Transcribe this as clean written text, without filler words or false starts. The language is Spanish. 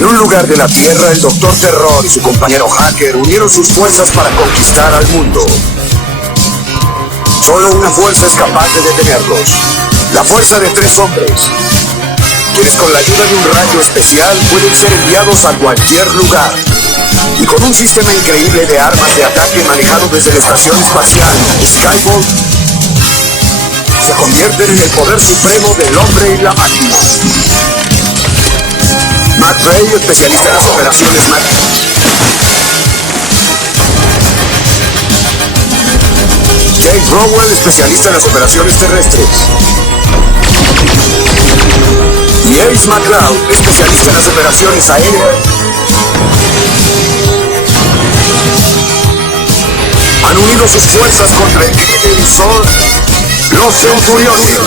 En un lugar de la Tierra, el Doctor Terror y su compañero Hacker unieron sus fuerzas para conquistar al mundo. Solo una fuerza es capaz de detenerlos. La fuerza de 3 hombres, quienes con la ayuda de un rayo especial pueden ser enviados a cualquier lugar. Y con un sistema increíble de armas de ataque manejado desde la estación espacial Skybolt, se convierten en el poder supremo del hombre y la máquina. Matt Ray, especialista en las operaciones Jake Rowell, especialista en las operaciones terrestres. Y Ace McCloud, especialista en las operaciones aéreas. Han unido sus fuerzas contra el líder y son los Centuriones.